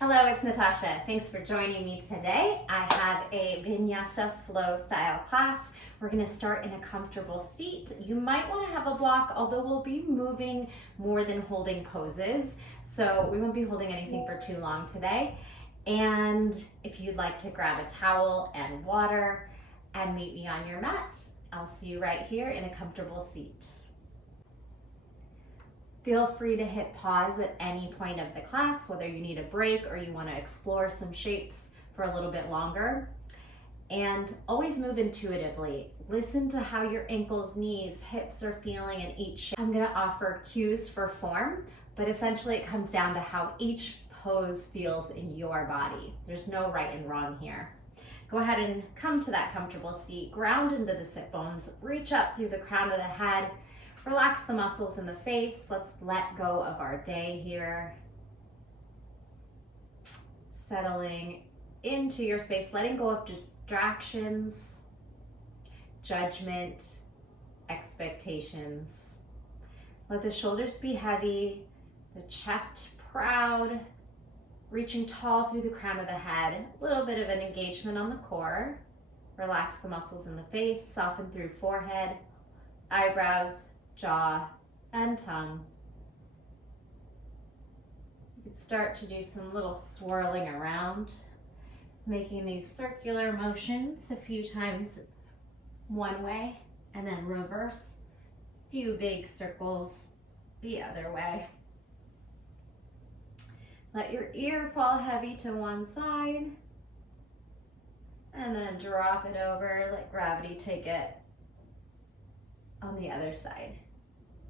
Hello, it's Natasha. Thanks for joining me today. I have a Vinyasa flow style class. We're going to start in a comfortable seat. You might want to have a block, although we'll be moving more than holding poses. So we won't be holding anything for too long today. And if you'd like to grab a towel and water and meet me on your mat, I'll see you right here in a comfortable seat. Feel free to hit pause at any point of the class, whether you need a break or you want to explore some shapes for a little bit longer. And always move intuitively. Listen to how your ankles, knees, hips are feeling in each shape. I'm going to offer cues for form, but essentially it comes down to how each pose feels in your body. There's no right and wrong here. Go ahead and come to that comfortable seat, ground into the sit bones, reach up through the crown of the head. Relax the muscles in the face. Let's let go of our day here. Settling into your space, letting go of distractions, judgment, expectations. Let the shoulders be heavy, the chest proud, reaching tall through the crown of the head. A little bit of an engagement on the core. Relax the muscles in the face, soften through forehead, eyebrows, jaw, and tongue. You could start to do some little swirling around, making these circular motions a few times one way, and then reverse, a few big circles the other way. Let your ear fall heavy to one side, and then drop it over, let gravity take it on the other side.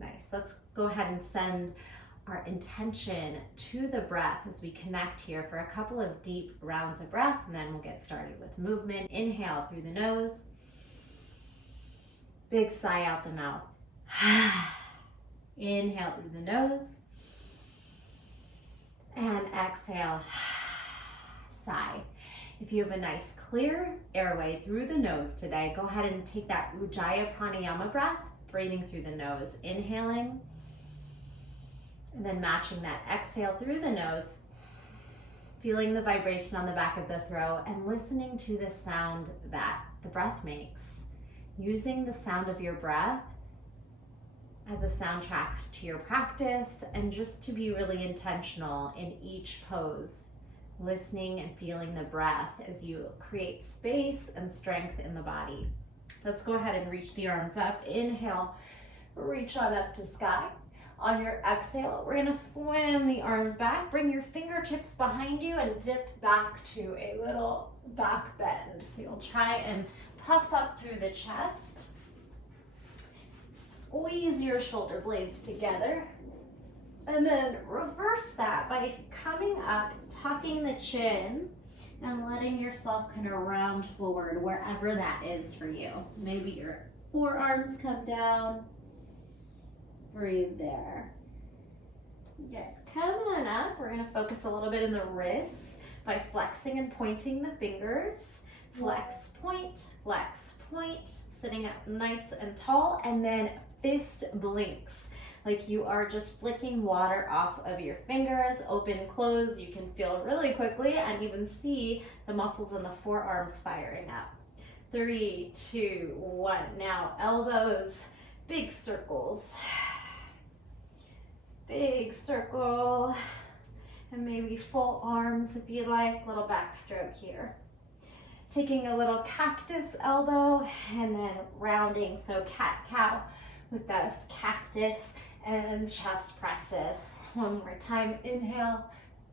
Nice. Let's go ahead and send our intention to the breath as we connect here for a couple of deep rounds of breath, and then we'll get started with movement. Inhale through the nose. Big sigh out the mouth. Inhale through the nose. And exhale. Sigh. If you have a nice clear airway through the nose today, go ahead and take that Ujjayi Pranayama breath, breathing through the nose, inhaling, and then matching that exhale through the nose, feeling the vibration on the back of the throat and listening to the sound that the breath makes. Using the sound of your breath as a soundtrack to your practice and just to be really intentional in each pose. Listening and feeling the breath as you create space and strength in the body. Let's go ahead and reach the arms up. Inhale, reach on up to sky. On your exhale, we're gonna swim the arms back. Bring your fingertips behind you and dip back to a little back bend. So you'll try and puff up through the chest. Squeeze your shoulder blades together. And then reverse that by coming up, tucking the chin, and letting yourself kind of round forward wherever that is for you. Maybe your forearms come down. Breathe there. Good. Come on up. We're going to focus a little bit in the wrists by flexing and pointing the fingers. Flex, point, sitting up nice and tall, and then fist blinks. Like you are just flicking water off of your fingers, open, close. You can feel really quickly and even see the muscles in the forearms firing up. 3, 2, 1. Now elbows, big circles. Big circle. And maybe full arms if you like, little backstroke here. Taking a little cactus elbow and then rounding, so cat-cow with those cactus and chest presses. One more time, inhale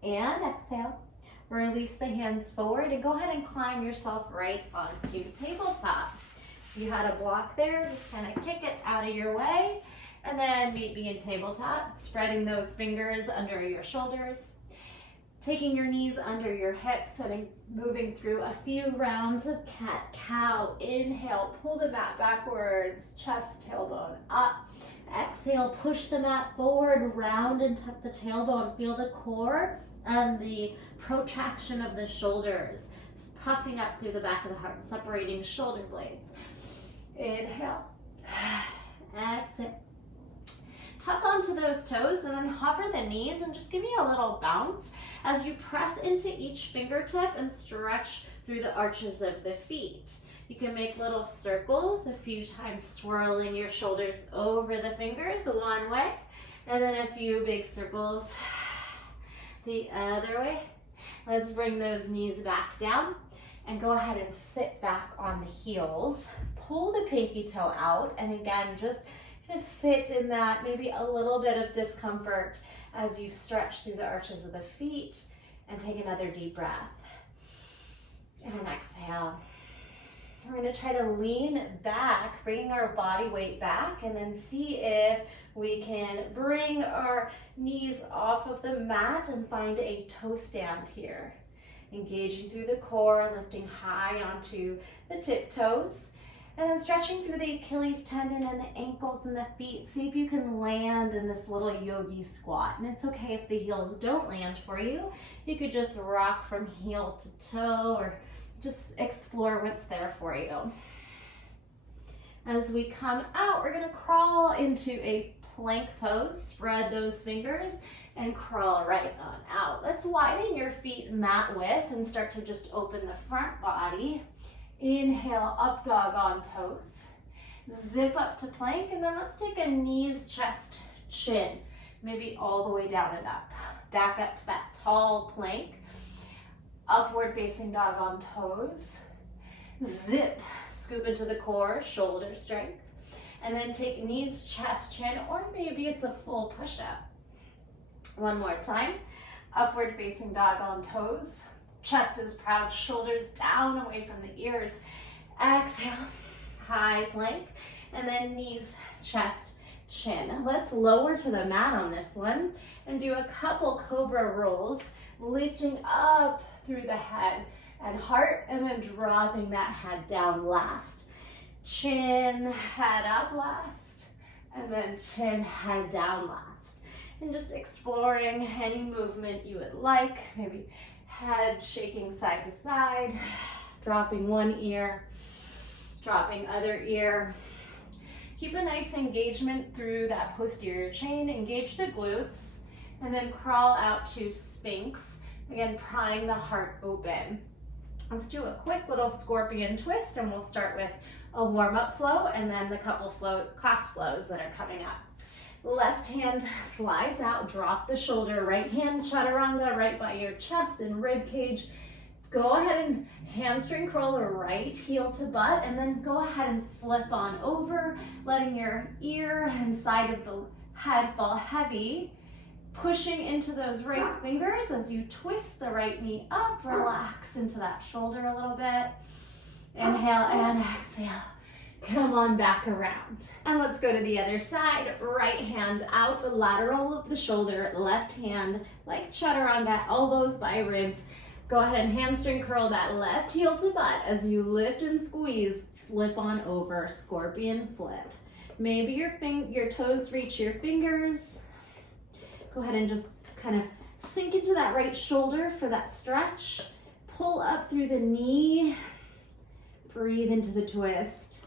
and exhale. Release the hands forward and go ahead and climb yourself right onto tabletop. If you had a block there, just kind of kick it out of your way and then meet me in tabletop, spreading those fingers under your shoulders, taking your knees under your hips and moving through a few rounds of cat-cow. Inhale, pull the mat backwards, chest, tailbone up. Exhale, push the mat forward, round and tuck the tailbone. Feel the core and the protraction of the shoulders, puffing up through the back of the heart, separating shoulder blades. Inhale, exhale. Tuck onto those toes and then hover the knees and just give me a little bounce as you press into each fingertip and stretch through the arches of the feet. You can make little circles a few times, swirling your shoulders over the fingers one way, and then a few big circles the other way. Let's bring those knees back down and go ahead and sit back on the heels. Pull the pinky toe out, and again, just kind of sit in that maybe a little bit of discomfort as you stretch through the arches of the feet, and take another deep breath. And exhale. We're going to try to lean back, bringing our body weight back, and then see if we can bring our knees off of the mat and find a toe stand here. Engaging through the core, lifting high onto the tiptoes, and then stretching through the Achilles tendon and the ankles and the feet. See if you can land in this little yogi squat. And it's okay if the heels don't land for you. You could just rock from heel to toe, or just explore what's there for you. As we come out, we're going to crawl into a plank pose. Spread those fingers and crawl right on out. Let's widen your feet mat width and start to just open the front body. Inhale, up dog on toes. Zip up to plank, and then let's take a knees, chest, chin. Maybe all the way down and up. Back up to that tall plank. Upward facing dog on toes. Zip, scoop into the core, shoulder strength. And then take knees, chest, chin, or maybe it's a full push-up. One more time. Upward facing dog on toes. Chest is proud, shoulders down away from the ears. Exhale, high plank, and then knees, chest, chin. Let's lower to the mat on this one and do a couple cobra rolls, lifting up through the head and heart, and then dropping that head down last. Chin, head up last, and then chin, head down last. And just exploring any movement you would like, maybe head shaking side to side, dropping one ear, dropping other ear. Keep a nice engagement through that posterior chain. Engage the glutes, and then crawl out to Sphinx. Again, prying the heart open. Let's do a quick little scorpion twist, and we'll start with a warm-up flow and then the couple class flows that are coming up. Left hand slides out, drop the shoulder, right hand chaturanga right by your chest and rib cage. Go ahead and hamstring curl the right heel to butt, and then go ahead and flip on over, letting your ear and side of the head fall heavy. Pushing into those right fingers as you twist the right knee up, relax into that shoulder a little bit. Inhale and exhale. Come on back around. And let's go to the other side. Right hand out, lateral of the shoulder, left hand like chaturanga, elbows by ribs. Go ahead and hamstring curl that left heel to butt as you lift and squeeze, flip on over, scorpion flip. Maybe your toes reach your fingers. Go ahead and just kind of sink into that right shoulder for that stretch. Pull up through the knee. Breathe into the twist.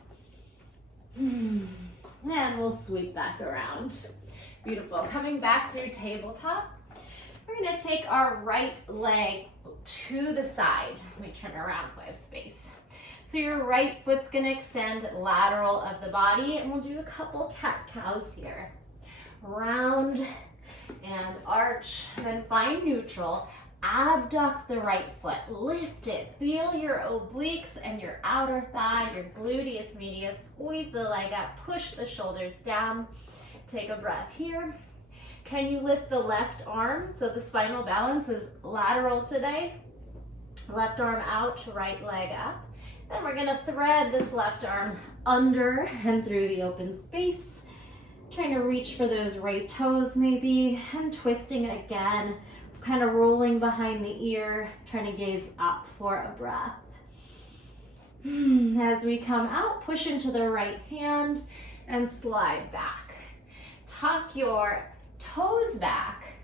And we'll sweep back around. Beautiful. Coming back through tabletop. We're going to take our right leg to the side. Let me turn around so I have space. So your right foot's going to extend lateral of the body, and we'll do a couple cat-cows here. Round and arch, then find neutral. Abduct the right foot, lift it. Feel your obliques and your outer thigh, your gluteus medius. Squeeze the leg up, push the shoulders down. Take a breath here. Can you lift the left arm? So the spinal balance is lateral today. Left arm out, right leg up. Then we're gonna thread this left arm under and through the open space. Trying to reach for those right toes maybe, and twisting it again, kind of rolling behind the ear, trying to gaze up for a breath. As we come out, push into the right hand and slide back. Tuck your toes back.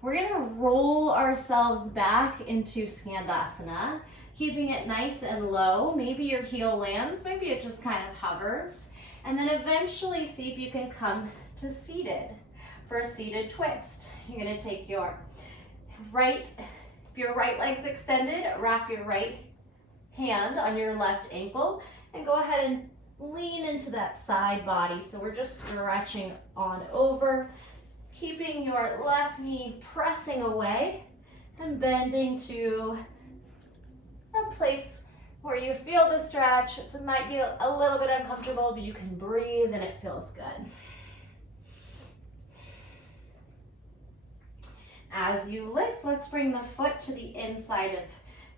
We're gonna roll ourselves back into Skandasana, keeping it nice and low. Maybe your heel lands, maybe it just kind of hovers. And then eventually see if you can come to seated. for a seated twist. You're gonna take your right, if your right leg's extended, wrap your right hand on your left ankle and go ahead and lean into that side body. So we're just stretching on over, keeping your left knee pressing away and bending to a place where you feel the stretch. It might be a little bit uncomfortable, but you can breathe and it feels good. As you lift, let's bring the foot to the inside of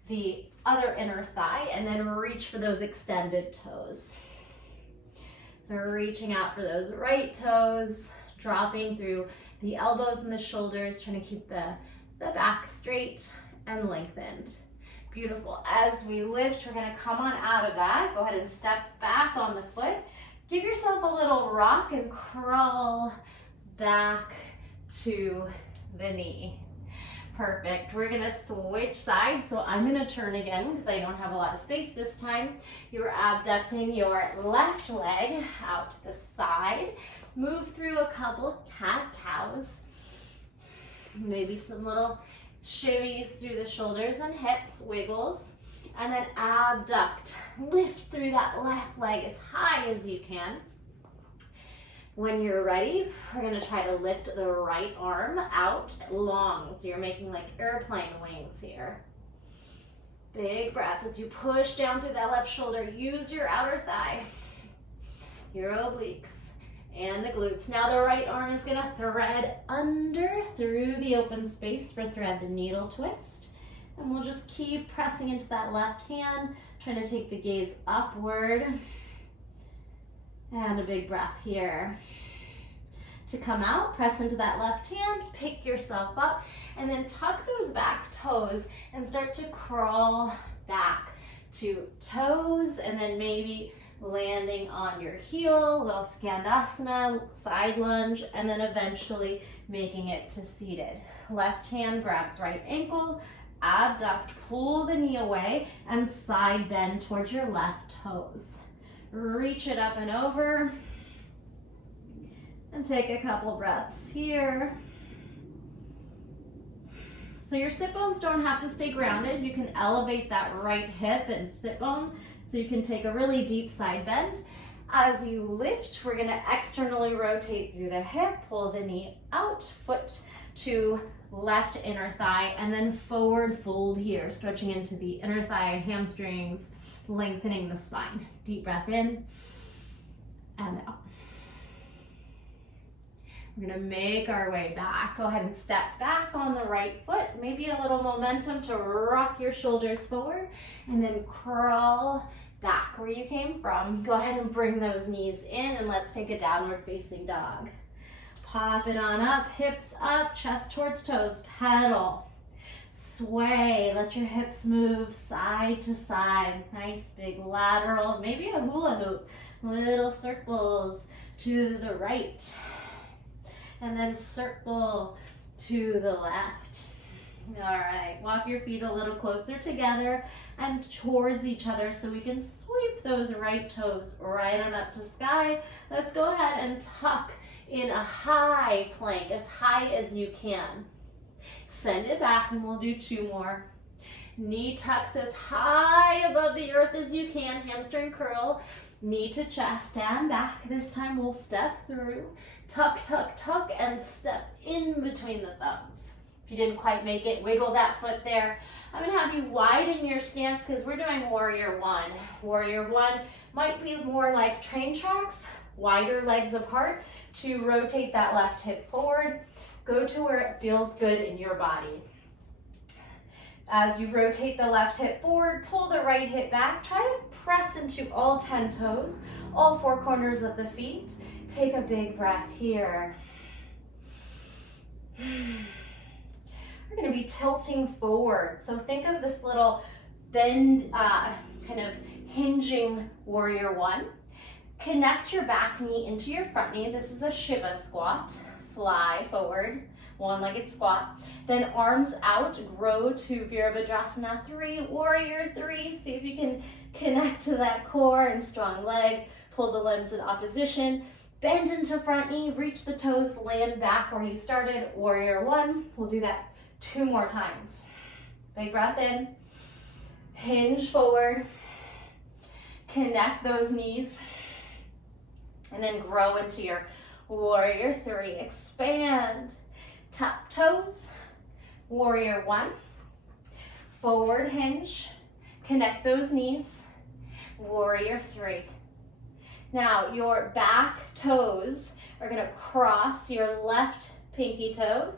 the other inner thigh and then reach for those extended toes. So we're reaching out for those right toes, dropping through the elbows and the shoulders, trying to keep the back straight and lengthened. Beautiful. As we lift, we're gonna come on out of that. Go ahead and step back on the foot. Give yourself a little rock and crawl back to the knee. Perfect. We're gonna switch sides. So I'm gonna turn again because I don't have a lot of space this time. You're abducting your left leg out to the side. Move through a couple cat-cows. Maybe some little shimmies through the shoulders and hips, wiggles. And then abduct. Lift through that left leg as high as you can. When you're ready, we're gonna try to lift the right arm out long. So you're making like airplane wings here. Big breath as you push down through that left shoulder. Use your outer thigh, your obliques, and the glutes. Now the right arm is gonna thread under through the open space for thread the needle twist. And we'll just keep pressing into that left hand, trying to take the gaze upward. And a big breath here. To come out, press into that left hand, pick yourself up, and then tuck those back toes and start to crawl back to toes, and then maybe landing on your heel, little skandasana, side lunge, and then eventually making it to seated. Left hand grabs right ankle, abduct, pull the knee away, and side bend towards your left toes. Reach it up and over, and take a couple breaths here. So your sit bones don't have to stay grounded. You can elevate that right hip and sit bone so you can take a really deep side bend. As you lift, we're gonna externally rotate through the hip, pull the knee out, foot to left inner thigh, and then forward fold here, stretching into the inner thigh, hamstrings, lengthening the spine. Deep breath in and out. We're gonna make our way back. Go ahead and step back on the right foot. Maybe a little momentum to rock your shoulders forward and then crawl back where you came from. Go ahead and bring those knees in and let's take a downward facing dog. Pop it on up, hips up, chest towards toes, pedal. Sway, let your hips move side to side. Nice big lateral, maybe a hula hoop. Little circles to the right. And then circle to the left. All right, walk your feet a little closer together and towards each other so we can sweep those right toes right on up to sky. Let's go ahead and tuck in a high plank, as high as you can. Send it back and we'll do 2 more. Knee tucks as high above the earth as you can, hamstring curl, knee to chest, stand back. This time we'll step through, tuck, tuck, tuck, and step in between the thumbs. If you didn't quite make it, wiggle that foot there. I'm gonna have you widen your stance because we're doing warrior 1. Warrior 1 might be more like train tracks, wider legs apart to rotate that left hip forward. Go to where it feels good in your body. As you rotate the left hip forward, pull the right hip back. Try to press into all 10 toes, all 4 corners of the feet. Take a big breath here. We're going to be tilting forward. So think of this little bend, kind of hinging warrior 1. Connect your back knee into your front knee. This is a Shiva squat. Fly forward, one-legged squat. Then arms out, grow to Virabhadrasana 3, warrior 3. See if you can connect to that core and strong leg. Pull the limbs in opposition. Bend into front knee, reach the toes, land back where you started, warrior one. We'll do that 2 more times. Big breath in, hinge forward, connect those knees, and then grow into your warrior three. Expand, tap toes, warrior one, forward hinge, connect those knees, warrior three. Now your back toes are gonna cross your left pinky toe.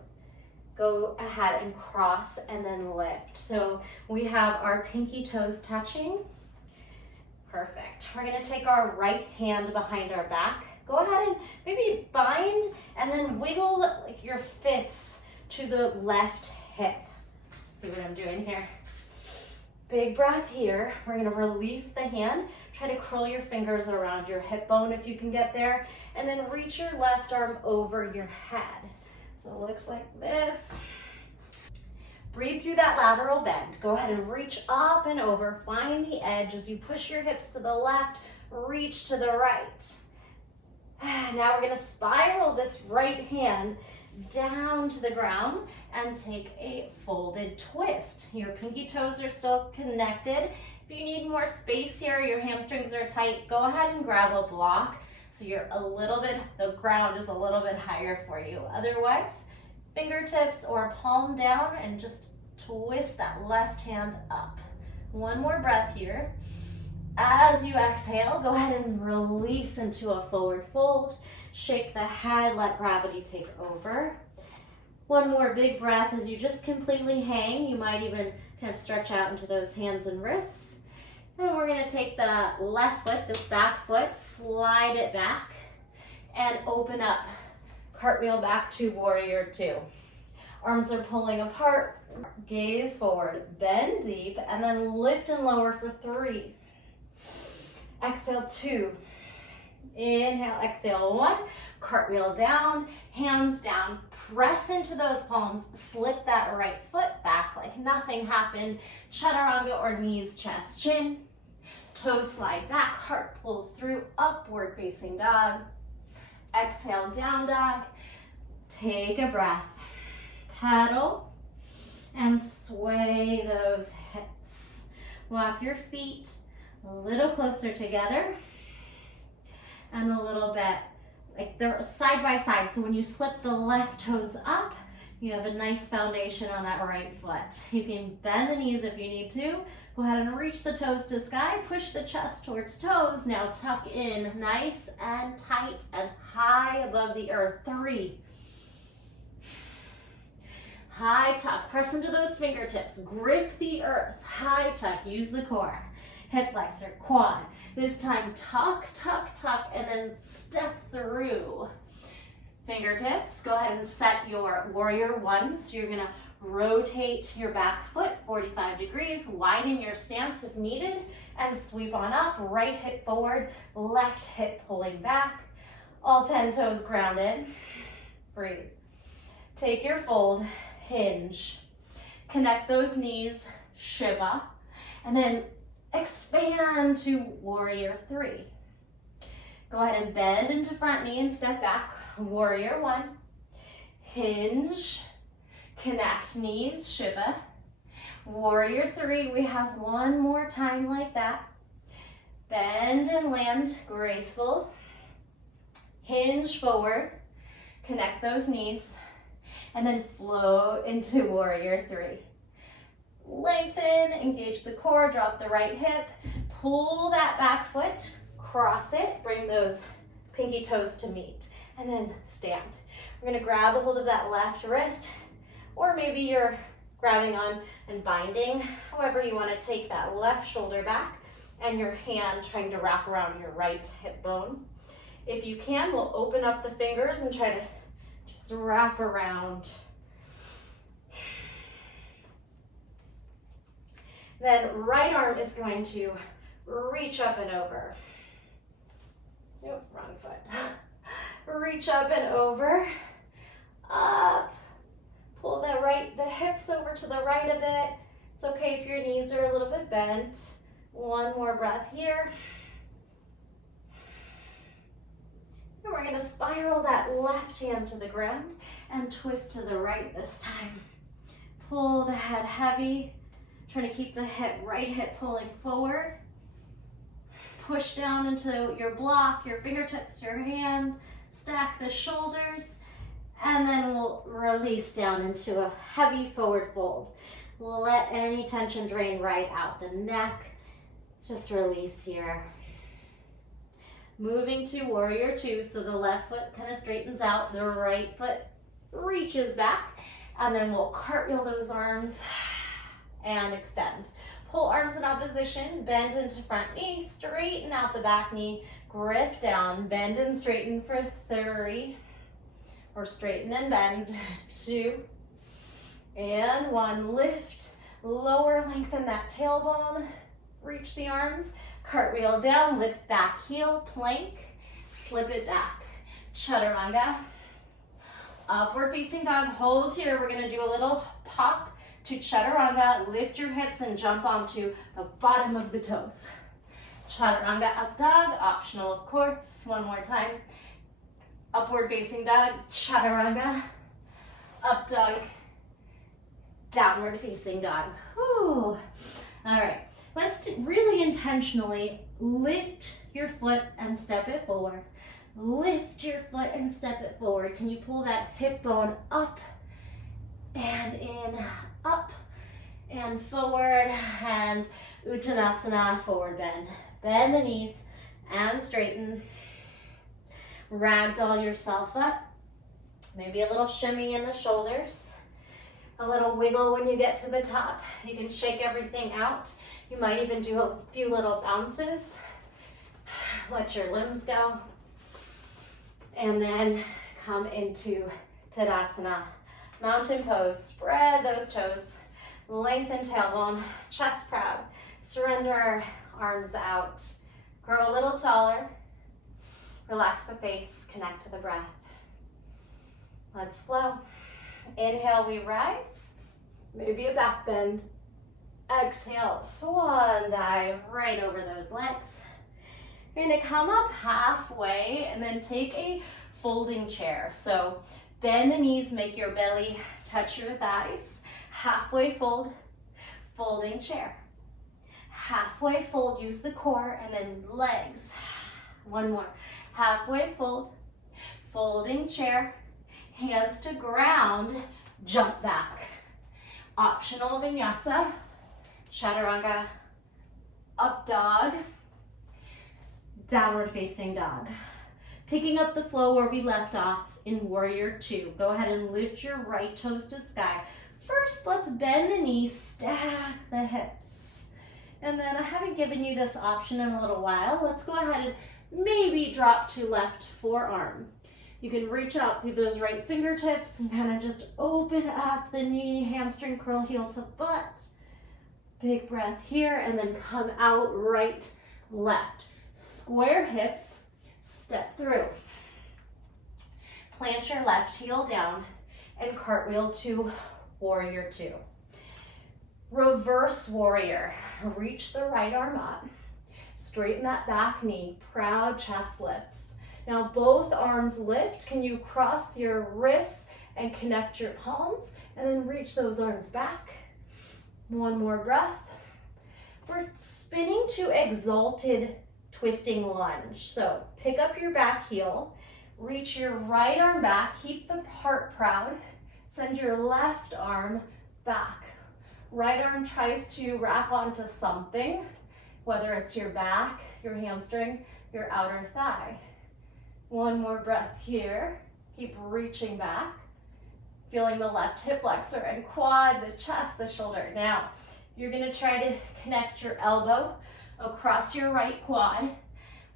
Go ahead and cross and then lift. So we have our pinky toes touching. Perfect. We're gonna take our right hand behind our back. Go ahead and maybe bind and then wiggle like your fists to the left hip. See what I'm doing here? Big breath here. We're gonna release the hand. Try to curl your fingers around your hip bone if you can get there. And then reach your left arm over your head. So it looks like this. Breathe through that lateral bend. Go ahead and reach up and over. Find the edge as you push your hips to the left, reach to the right. Now we're gonna spiral this right hand down to the ground and take a folded twist. Your pinky toes are still connected. If you need more space here, your hamstrings are tight, go ahead and grab a block so you're a little bit, the ground is a little bit higher for you. Otherwise, fingertips or palm down and just twist that left hand up. One more breath here. As you exhale, go ahead and release into a forward fold. Shake the head, let gravity take over. One more big breath as you just completely hang. You might even kind of stretch out into those hands and wrists. And we're gonna take the left foot, this back foot, slide it back and open up. Cartwheel back to warrior two. Arms are pulling apart, gaze forward, bend deep, and then lift and lower for 3. Exhale 2. Inhale, exhale 1. Cartwheel down, hands down, press into those palms, slip that right foot back like nothing happened. Chaturanga or knees, chest, chin. Toes slide back, heart pulls through, upward facing dog. Exhale, down dog. Take a breath. Pedal and sway those hips. Walk your feet a little closer together and a little bit like they're side by side. So when you slip the left toes up, you have a nice foundation on that right foot. You can bend the knees if you need to. Go ahead and reach the toes to sky. Push the chest towards toes. Now tuck in nice and tight and high above the earth. 3. High tuck. Press into those fingertips. Grip the earth. High tuck. Use the core. Hip flexor, quad. This time tuck, tuck, tuck, and then step through. Fingertips, go ahead and set your warrior one. So you're gonna rotate your back foot 45 degrees, widen your stance if needed, and sweep on up. Right hip forward, left hip pulling back. All 10 toes grounded. Breathe. Take your fold, hinge. Connect those knees, Shiva. And then expand to warrior 3. Go ahead and bend into front knee and step back. Warrior 1. Hinge. Connect knees, Shiva. Warrior 3. We have one more time like that. Bend and land, graceful. Hinge forward. Connect those knees. And then flow into warrior 3. Lengthen, engage the core, drop the right hip, pull that back foot, cross it, bring those pinky toes to meet, and then stand. We're gonna grab a hold of that left wrist, or maybe you're grabbing on and binding, however you wanna take that left shoulder back, and your hand trying to wrap around your right hip bone. If you can, we'll open up the fingers and try to just wrap around. Then right arm is going to reach up and over. Nope, wrong foot. Reach up and over. Up. Pull the hips over to the right a bit. It's okay if your knees are a little bit bent. One more breath here. And we're gonna spiral that left hand to the ground and twist to the right this time. Pull the head heavy, trying to keep the right hip pulling forward. Push down into your block, your fingertips, your hand, stack the shoulders, and then we'll release down into a heavy forward fold. Let any tension drain right out the neck. Just release here. Moving to warrior two, so the left foot kind of straightens out, the right foot reaches back, and then we'll cartwheel those arms and extend. Pull arms in opposition, bend into front knee, straighten out the back knee, grip down, bend and straighten for 3, or straighten and bend, 2, and 1. Lift, lower, lengthen that tailbone, reach the arms, cartwheel down, lift back heel, plank, slip it back. Chaturanga, upward facing dog, hold here. We're gonna do a little pop to chaturanga, lift your hips and jump onto the bottom of the toes. Chaturanga, up dog, optional of course. One more time. Upward facing dog, chaturanga, up dog, downward facing dog. Whew. All right. Let's really intentionally lift your foot and step it forward. Lift your foot and step it forward. Can you pull that hip bone up and in, up and forward, and Uttanasana, forward bend. Bend the knees and straighten. Ragdoll yourself up. Maybe a little shimmy in the shoulders. A little wiggle when you get to the top. You can shake everything out. You might even do a few little bounces. Let your limbs go. And then come into Tadasana. Mountain pose. Spread those toes. Lengthen tailbone. Chest proud. Surrender arms out. Grow a little taller. Relax the face. Connect to the breath. Let's flow. Inhale, we rise. Maybe a back bend. Exhale, swan dive right over those legs. You're gonna come up halfway and then take a folding chair. So bend the knees, make your belly touch your thighs. Halfway fold, folding chair. Halfway fold, use the core, and then legs. One more. Halfway fold, folding chair, hands to ground, jump back. Optional vinyasa. Chaturanga, up dog, downward facing dog. Picking up the flow where we left off in warrior two. Go ahead and lift your right toes to sky. First, let's bend the knees, stack the hips. And then I haven't given you this option in a little while. Let's go ahead and maybe drop to left forearm. You can reach out through those right fingertips and kind of just open up the knee, hamstring curl, heel to butt. Big breath here, and then come out right, left. Square hips, step through. Plant your left heel down and cartwheel to warrior two. Reverse warrior. Reach the right arm up. Straighten that back knee, proud chest lifts. Now both arms lift. Can you cross your wrists and connect your palms and then reach those arms back? One more breath. We're spinning to exalted twisting lunge. So pick up your back heel, reach your right arm back, keep the heart proud, send your left arm back. Right arm tries to wrap onto something, whether it's your back, your hamstring, your outer thigh. One more breath here. Keep reaching back. Feeling the left hip flexor and quad, the chest, the shoulder. Now, you're gonna try to connect your elbow across your right quad,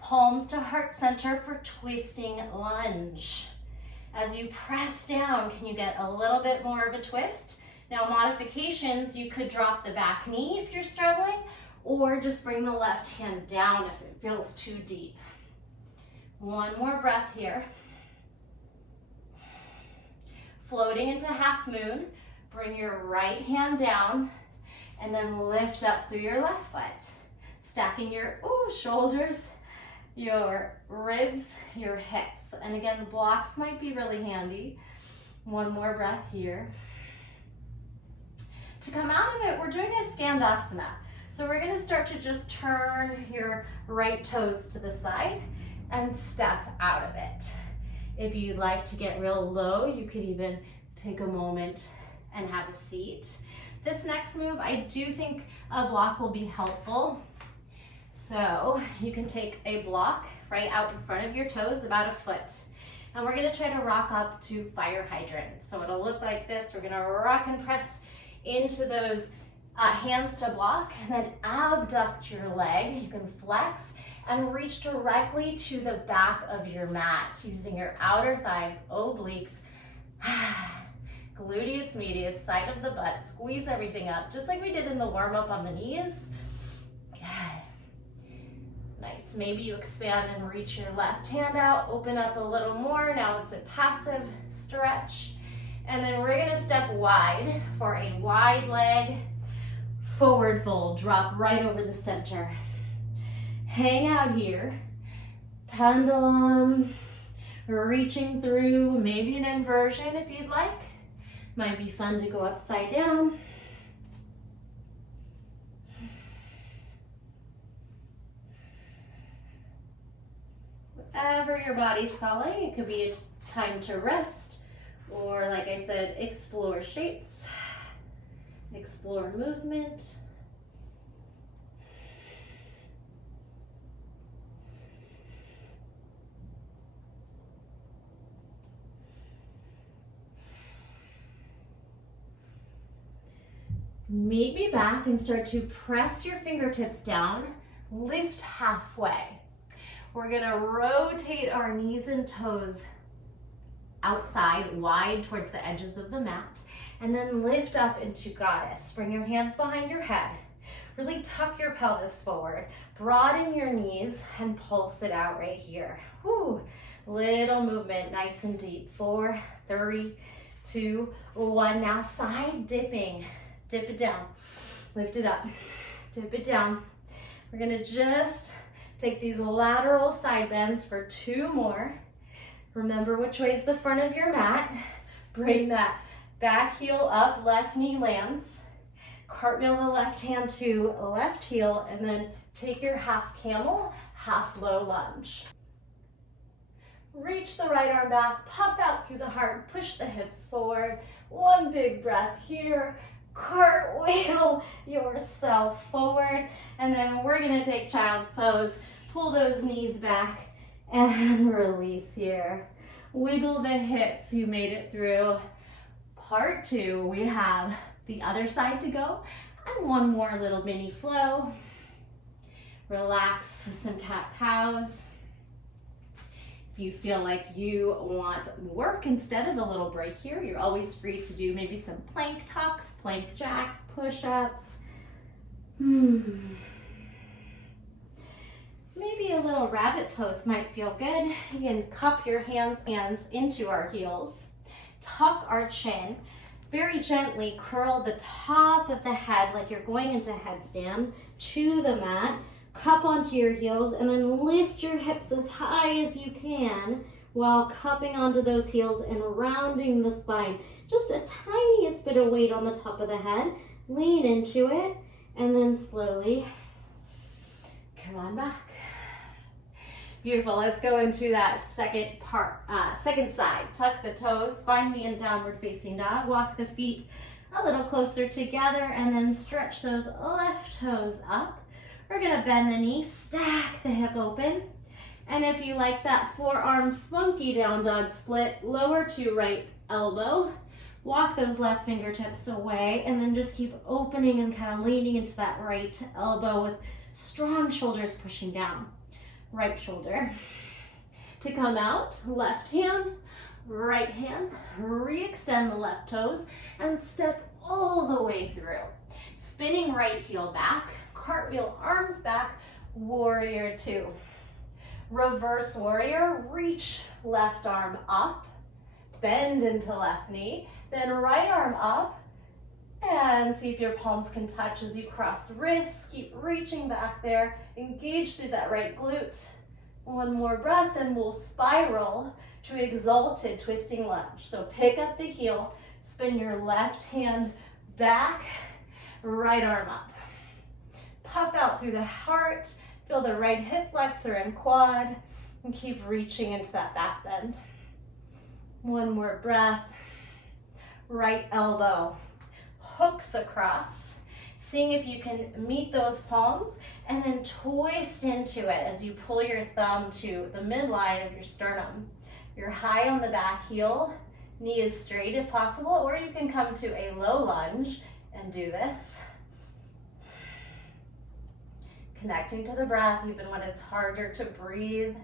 palms to heart center for twisting lunge. As you press down, can you get a little bit more of a twist? Now, modifications, you could drop the back knee if you're struggling, or just bring the left hand down if it feels too deep. One more breath here. Floating into half moon, bring your right hand down and then lift up through your left foot. Stacking your shoulders your ribs, your hips. And again, the blocks might be really handy. One more breath here. To come out of it, we're doing a Skandasana. So we're gonna start to just turn your right toes to the side and step out of it. If you'd like to get real low, you could even take a moment and have a seat. This next move, I do think a block will be helpful. So you can take a block right out in front of your toes, about a foot. And we're gonna try to rock up to fire hydrant. So it'll look like this. We're gonna rock and press into those hands to block, and then abduct your leg. You can flex and reach directly to the back of your mat using your outer thighs, obliques, gluteus medius, side of the butt. Squeeze everything up, just like we did in the warm-up on the knees. Good. Nice. Maybe you expand and reach your left hand out, open up a little more. Now it's a passive stretch. And then we're gonna step wide for a wide leg forward fold. Drop right over the center. Hang out here. Pendulum, reaching through, maybe an inversion if you'd like. Might be fun to go upside down. Whatever your body's calling, it could be a time to rest, or like I said, explore shapes, explore movement. Meet me back and start to press your fingertips down, lift halfway. We're gonna rotate our knees and toes outside, wide towards the edges of the mat, and then lift up into goddess. Bring your hands behind your head. Really tuck your pelvis forward, broaden your knees, and pulse it out right here. Whew. Little movement, nice and deep. 4, 3, 2, 1. Now side dipping. Dip it down, lift it up, dip it down. We're gonna just take these lateral side bends for 2 more. Remember which way is the front of your mat. Bring that back heel up, left knee lands. Cartwheel the left hand to left heel, and then take your half camel, half low lunge. Reach the right arm back, puff out through the heart, push the hips forward. One big breath here. Cartwheel yourself forward, and then we're gonna take child's pose. Pull those knees back and release here. Wiggle the hips. You made it through part 2. We have the other side to go, and one more little mini flow. Relax with some cat-cows. If you feel like you want work instead of a little break here, you're always free to do maybe some plank tucks, plank jacks, push-ups. Maybe a little rabbit pose might feel good. You can cup your hands into our heels. Tuck our chin. Very gently curl the top of the head like you're going into headstand to the mat. Cup onto your heels, and then lift your hips as high as you can while cupping onto those heels and rounding the spine. Just a tiniest bit of weight on the top of the head. Lean into it, and then slowly come on back. Beautiful. Let's go into that second side. Tuck the toes, find me in downward facing dog. Walk the feet a little closer together, and then stretch those left toes up. We're gonna bend the knee, stack the hip open. And if you like that forearm funky down dog split, lower to right elbow. Walk those left fingertips away, and then just keep opening and kind of leaning into that right elbow with strong shoulders pushing down. Right shoulder. To come out, left hand, right hand, re-extend the left toes, and step all the way through. Spinning right heel back. Cartwheel arms back, warrior 2. Reverse warrior, reach left arm up, bend into left knee, then right arm up, and see if your palms can touch as you cross wrists. Keep reaching back there, engage through that right glute. One more breath and we'll spiral to exalted twisting lunge. So pick up the heel, spin your left hand back, right arm up. Puff out through the heart, feel the right hip flexor and quad, and keep reaching into that back bend. One more breath. Right elbow hooks across, seeing if you can meet those palms and then twist into it as you pull your thumb to the midline of your sternum. You're high on the back heel, knee is straight if possible, or you can come to a low lunge and do this. Connecting to the breath even when it's harder to breathe.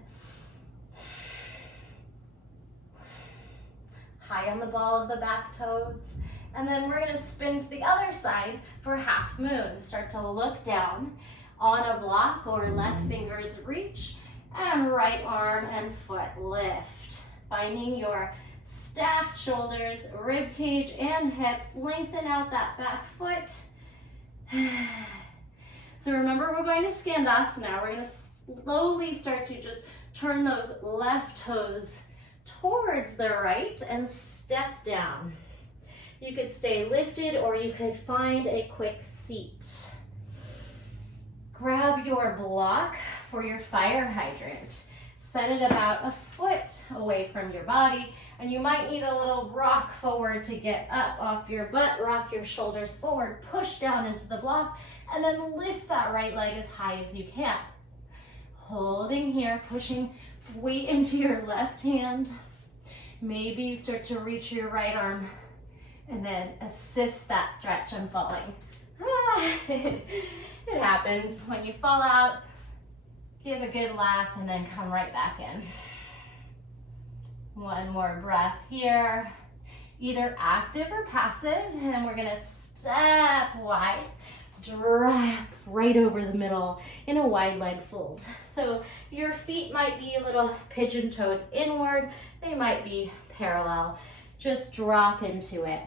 High on the ball of the back toes. And then we're gonna spin to the other side for half moon. Start to look down on a block or left fingers reach and right arm and foot lift. Finding your stacked shoulders, rib cage and hips. Lengthen out that back foot. So remember, we're going to Skandasana. We're gonna slowly start to just turn those left toes towards the right and step down. You could stay lifted or you could find a quick seat. Grab your block for your fire hydrant. Set it about a foot away from your body, and you might need a little rock forward to get up off your butt. Rock your shoulders forward, push down into the block, and then lift that right leg as high as you can. Holding here, pushing weight into your left hand. Maybe you start to reach your right arm and then assist that stretch and falling. It happens. When you fall out, give a good laugh and then come right back in. One more breath here. Either active or passive, and then we're gonna step wide, drop right over the middle in a wide leg fold. So your feet might be a little pigeon-toed inward, they might be parallel. Just drop into it.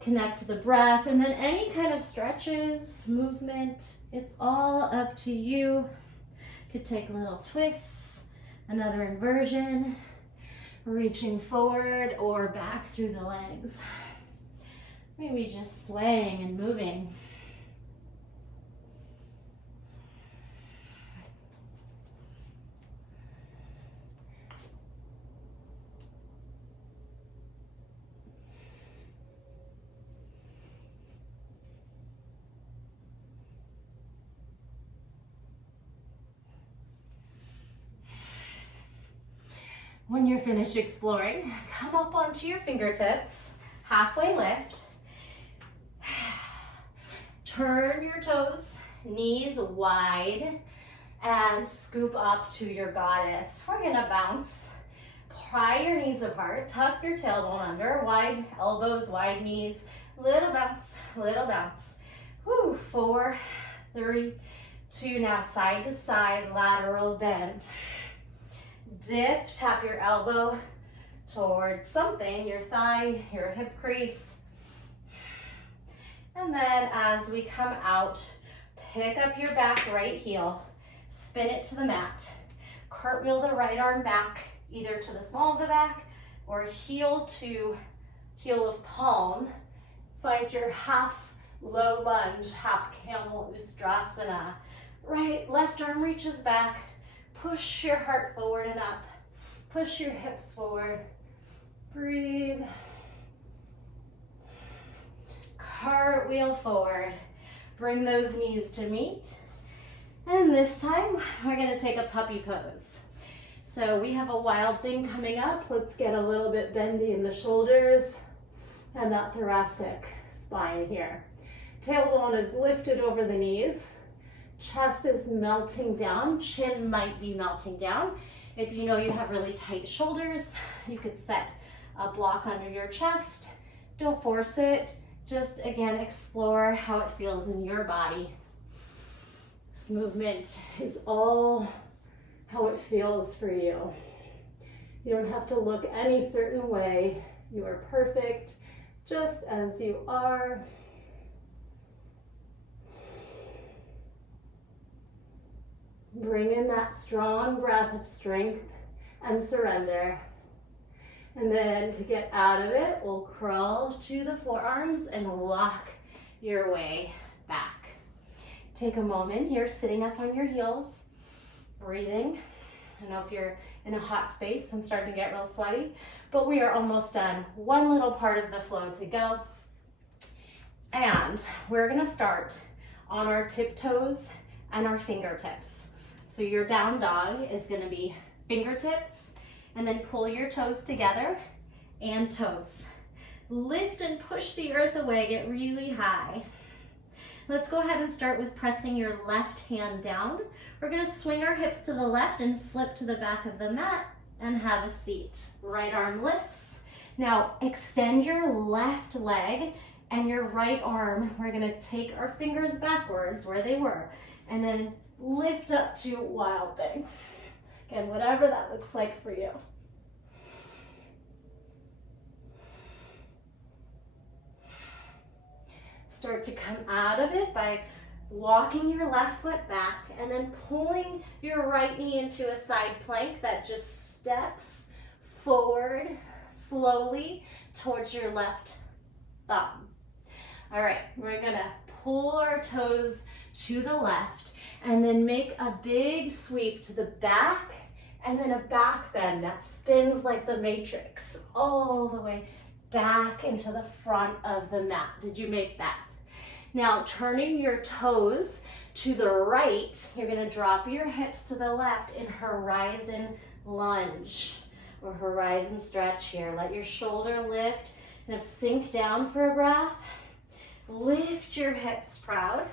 Connect to the breath, and then any kind of stretches, movement, it's all up to you. Could take little twists, another inversion, reaching forward or back through the legs. Maybe just swaying and moving. When you're finished exploring, come up onto your fingertips, halfway lift. Turn your toes, knees wide, and scoop up to your goddess. We're gonna bounce. Pry your knees apart, tuck your tailbone under, wide elbows, wide knees, little bounce, little bounce. Woo, 4, 3, 2, now side to side, lateral bend. Dip, tap your elbow towards something, your thigh, your hip crease. And then as we come out, pick up your back right heel, spin it to the mat. Cartwheel the right arm back, either to the small of the back or heel to heel of palm. Find your half low lunge, half camel ustrasana. Right, left arm reaches back. Push your heart forward and up. Push your hips forward. Breathe. Cartwheel forward. Bring those knees to meet. And this time, we're gonna take a puppy pose. So we have a wild thing coming up. Let's get a little bit bendy in the shoulders and that thoracic spine here. Tailbone is lifted over the knees. Chest is melting down, chin might be melting down. If you know you have really tight shoulders, you could set a block under your chest. Don't force it, just again explore how it feels in your body. This movement is all how it feels for you. You don't have to look any certain way. You are perfect just as you are. Bring in that strong breath of strength and surrender. And then to get out of it, we'll crawl to the forearms and walk your way back. Take a moment here, sitting up on your heels, breathing. I don't know if you're in a hot space, I'm starting to get real sweaty, but we are almost done. One little part of the flow to go. And we're gonna start on our tiptoes and our fingertips. So your down dog is gonna be fingertips, and then pull your toes together and toes. Lift and push the earth away, get really high. Let's go ahead and start with pressing your left hand down. We're gonna swing our hips to the left and flip to the back of the mat and have a seat. Right arm lifts. Now extend your left leg and your right arm. We're gonna take our fingers backwards where they were and then lift up to wild thing. Again, whatever that looks like for you. Start to come out of it by walking your left foot back and then pulling your right knee into a side plank that just steps forward slowly towards your left thumb. All right, we're gonna pull our toes to the left and then make a big sweep to the back and then a back bend that spins like the Matrix all the way back into the front of the mat. Did you make that? Now turning your toes to the right, you're gonna drop your hips to the left in horizon lunge or horizon stretch here. Let your shoulder lift and sink down for a breath. Lift your hips proud.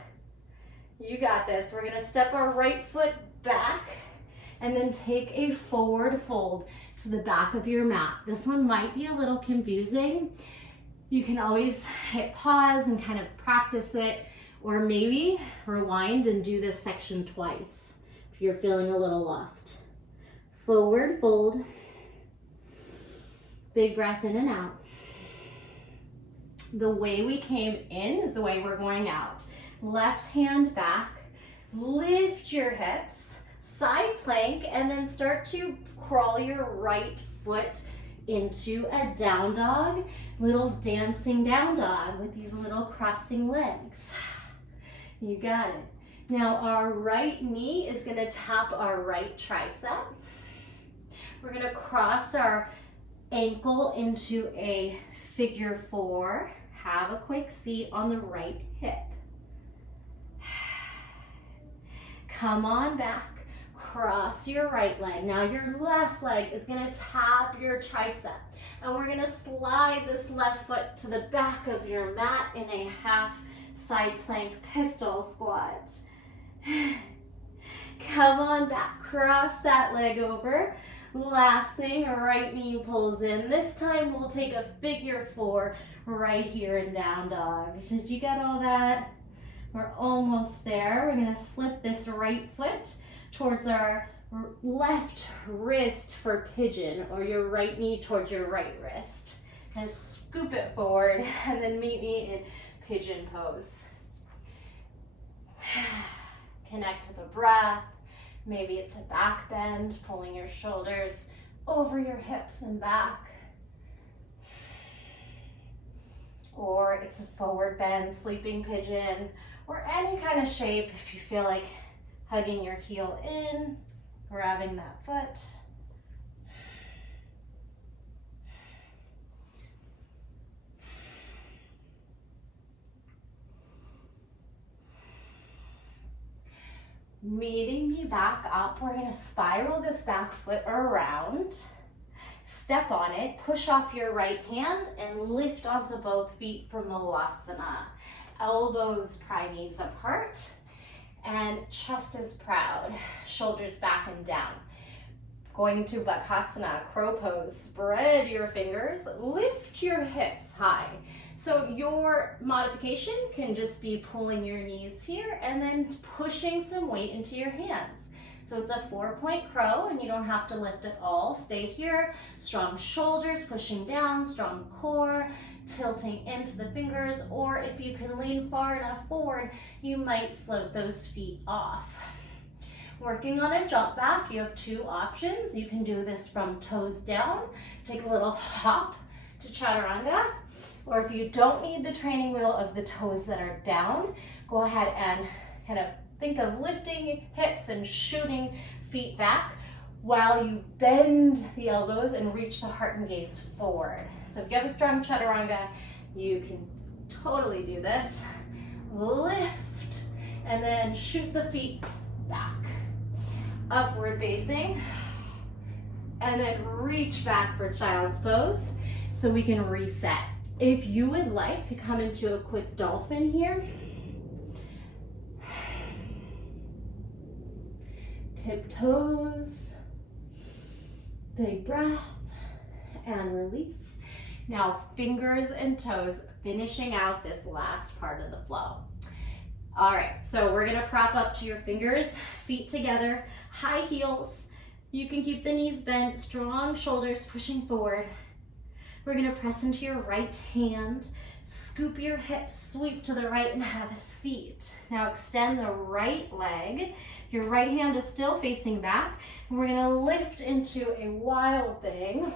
You got this. We're gonna step our right foot back and then take a forward fold to the back of your mat. This one might be a little confusing. You can always hit pause and kind of practice it, or maybe rewind and do this section twice if you're feeling a little lost. Forward fold. Big breath in and out. The way we came in is the way we're going out. Left hand back, lift your hips, side plank, and then start to crawl your right foot into a down dog, little dancing down dog with these little crossing legs. You got it. Now our right knee is gonna tap our right tricep. We're gonna cross our ankle into a figure four. Have a quick seat on the right hip. Come on back. Cross your right leg. Now your left leg is gonna tap your tricep. And we're gonna slide this left foot to the back of your mat in a half side plank pistol squat. Come on back, cross that leg over. Last thing, right knee pulls in. This time we'll take a figure four right here in down dog. Did you get all that? We're almost there. We're gonna slip this right foot towards our left wrist for pigeon, or your right knee towards your right wrist. And scoop it forward and then meet me in pigeon pose. Connect to the breath. Maybe it's a back bend, pulling your shoulders over your hips and back. Or it's a forward bend, sleeping pigeon, or any kind of shape if you feel like hugging your heel in, grabbing that foot. Meeting me back up, we're gonna spiral this back foot around, step on it, push off your right hand and lift onto both feet for Malasana. Elbows pry knees apart and chest is proud, shoulders back and down. Going into Bakasana, crow pose, spread your fingers, lift your hips high. So your modification can just be pulling your knees here and then pushing some weight into your hands. So it's a 4-point crow and you don't have to lift at all. Stay here, strong shoulders pushing down, strong core, tilting into the fingers, or if you can lean far enough forward, you might float those feet off. Working on a jump back, you have two options. You can do this from toes down, take a little hop to chaturanga, or if you don't need the training wheel of the toes that are down, go ahead and kind of think of lifting hips and shooting feet back while you bend the elbows and reach the heart and gaze forward. So if you have a strong chaturanga, you can totally do this. Lift and then shoot the feet back. Upward facing, and then reach back for child's pose so we can reset. If you would like to come into a quick dolphin here, tiptoes, big breath, and release. Now fingers and toes finishing out this last part of the flow. All right, so we're gonna prop up to your fingers, feet together, high heels. You can keep the knees bent, strong shoulders pushing forward. We're gonna press into your right hand, scoop your hips, sweep to the right and have a seat. Now extend the right leg. Your right hand is still facing back. And we're gonna lift into a wild thing,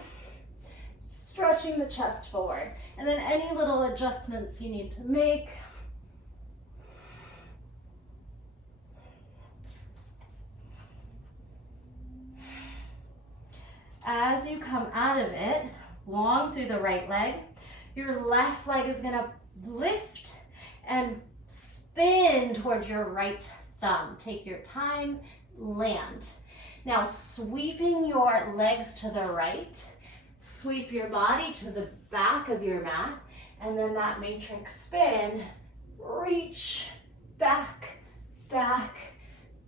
stretching the chest forward. And then any little adjustments you need to make. As you come out of it, long through the right leg, your left leg is gonna lift and spin towards your right thumb. Take your time, land. Now sweeping your legs to the right, sweep your body to the back of your mat, and then that matrix spin, reach back, back,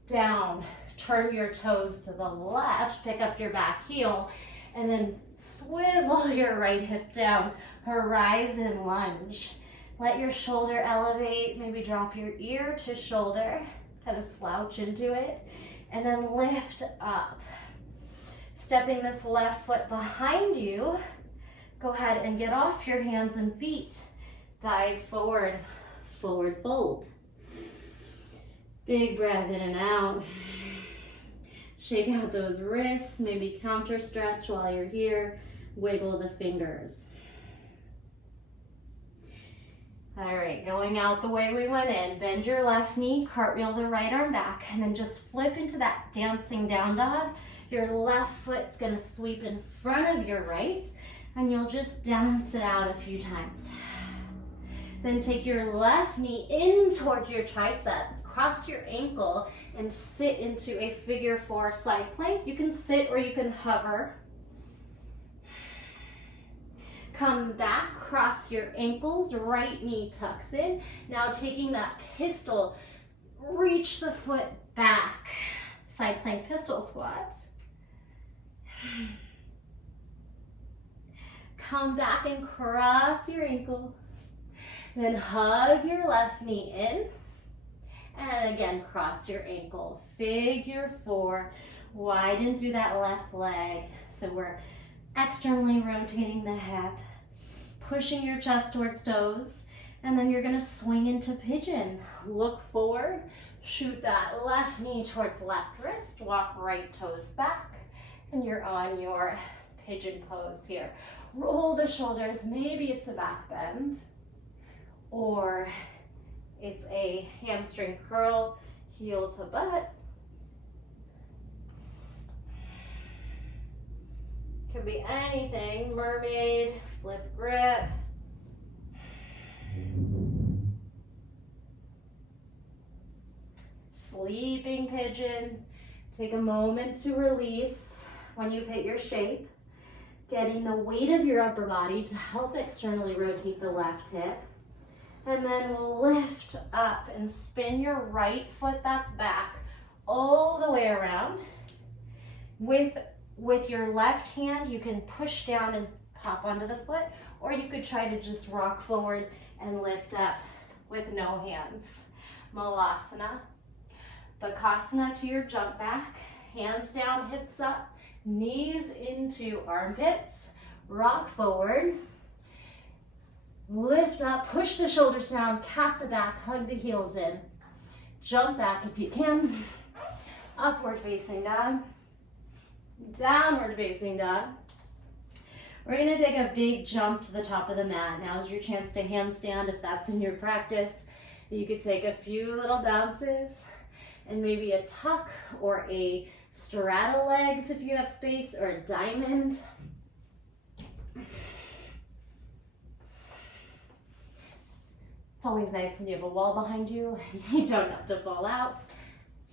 down. Turn your toes to the left, pick up your back heel, and then swivel your right hip down, horizon lunge. Let your shoulder elevate, maybe drop your ear to shoulder, kind of slouch into it, and then lift up. Stepping this left foot behind you, go ahead and get off your hands and feet. Dive forward, forward fold. Big breath in and out. Shake out those wrists, maybe counter stretch while you're here. Wiggle the fingers. All right, going out the way we went in. Bend your left knee, cartwheel the right arm back, and then just flip into that dancing down dog. Your left foot's gonna sweep in front of your right, and you'll just dance it out a few times. Then take your left knee in towards your tricep, cross your ankle, and sit into a figure 4 side plank. You can sit or you can hover. Come back, cross your ankles, right knee tucks in. Now taking that pistol, reach the foot back. Side plank pistol squat. Come back and cross your ankle. Then hug your left knee in. And again, cross your ankle. Figure 4, widen through that left leg. So we're externally rotating the hip, pushing your chest towards toes, and then you're gonna swing into pigeon. Look forward, shoot that left knee towards left wrist, walk right toes back, and you're on your pigeon pose here. Roll the shoulders, maybe it's a back bend, or it's a hamstring curl, heel to butt. Could be anything, mermaid, flip grip. Sleeping pigeon. Take a moment to release when you've hit your shape. Getting the weight of your upper body to help externally rotate the left hip. And then lift up and spin your right foot that's back all the way around. With your left hand, you can push down and pop onto the foot, or you could try to just rock forward and lift up with no hands. Malasana. Bakasana to your jump back. Hands down, hips up, knees into armpits. Rock forward. Lift up, push the shoulders down, cat the back, hug the heels in. Jump back if you can. Upward facing dog. Downward facing dog. We're gonna take a big jump to the top of the mat. Now's your chance to handstand if that's in your practice. You could take a few little bounces and maybe a tuck or a straddle legs if you have space, or a diamond. It's always nice when you have a wall behind you and you don't have to fall out.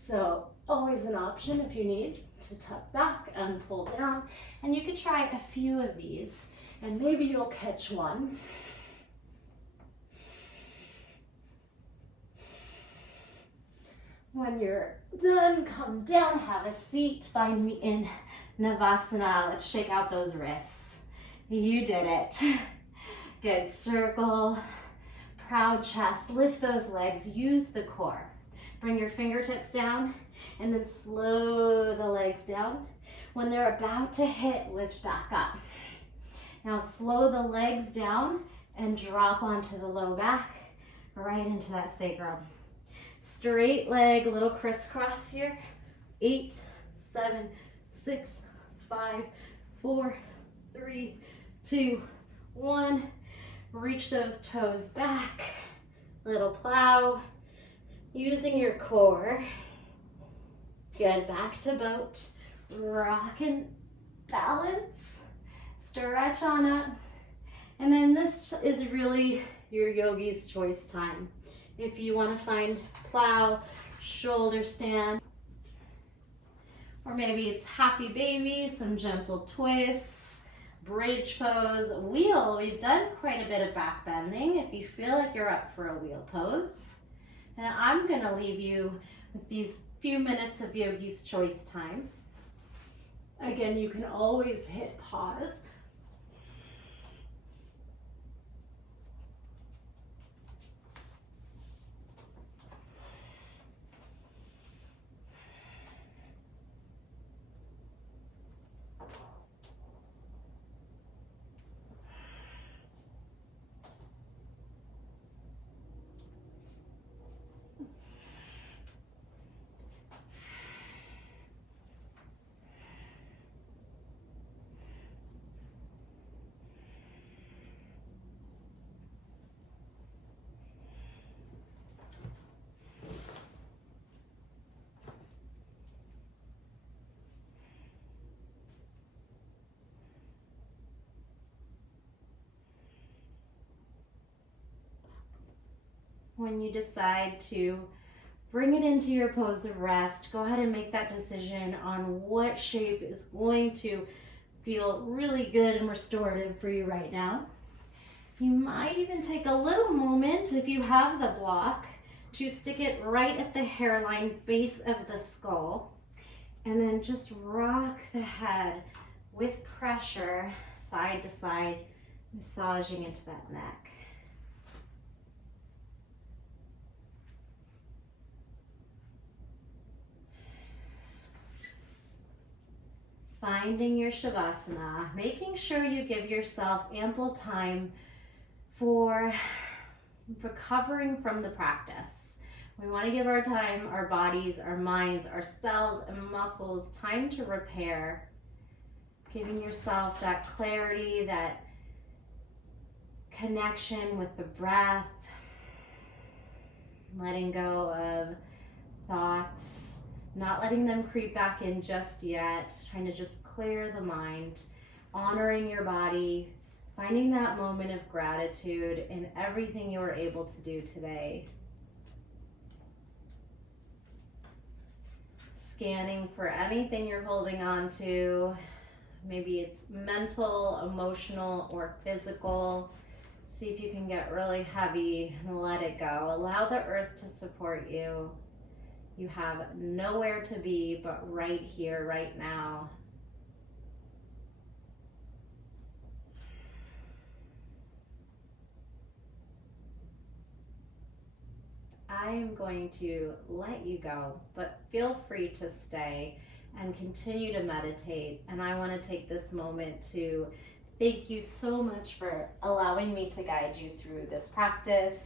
So always an option if you need to tuck back and pull down. And you could try a few of these and maybe you'll catch one. When you're done, come down, have a seat, find me in Savasana. Let's shake out those wrists. You did it. Good, circle, proud chest, lift those legs, use the core. Bring your fingertips down and then slow the legs down. When they're about to hit, lift back up. Now slow the legs down and drop onto the low back, right into that sacrum. Straight leg, little crisscross here. 8, 7, 6, 5, 4, 3, 2, 1. Reach those toes back. Little plow. Using your core. Good, back to boat. Rock and balance. Stretch on up. And then this is really your yogi's choice time. If you want to find plow, shoulder stand, or maybe it's happy baby, some gentle twists, bridge pose, wheel. We've done quite a bit of back bending if you feel like you're up for a wheel pose. And I'm going to leave you with these few minutes of yogi's choice time. Again, you can always hit pause. When you decide to bring it into your pose of rest, go ahead and make that decision on what shape is going to feel really good and restorative for you right now. You might even take a little moment, if you have the block, to stick it right at the hairline base of the skull, and then just rock the head with pressure side to side, massaging into that neck. Finding your Savasana, making sure you give yourself ample time for recovering from the practice. We want to give our time, our bodies, our minds, our cells and muscles time to repair. Giving yourself that clarity, that connection with the breath, letting go of thoughts, not letting them creep back in just yet, trying to just clear the mind, honoring your body, finding that moment of gratitude in everything you were able to do today. Scanning for anything you're holding on to. Maybe it's mental, emotional, or physical. See if you can get really heavy and let it go. Allow the earth to support you. You have nowhere to be but right here, right now. I am going to let you go, but feel free to stay and continue to meditate. And I want to take this moment to thank you so much for allowing me to guide you through this practice.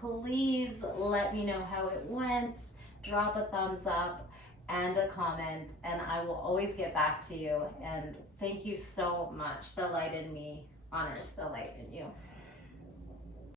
Please let me know how it went. Drop a thumbs up, and a comment, and I will always get back to you. And thank you so much. The light in me honors the light in you.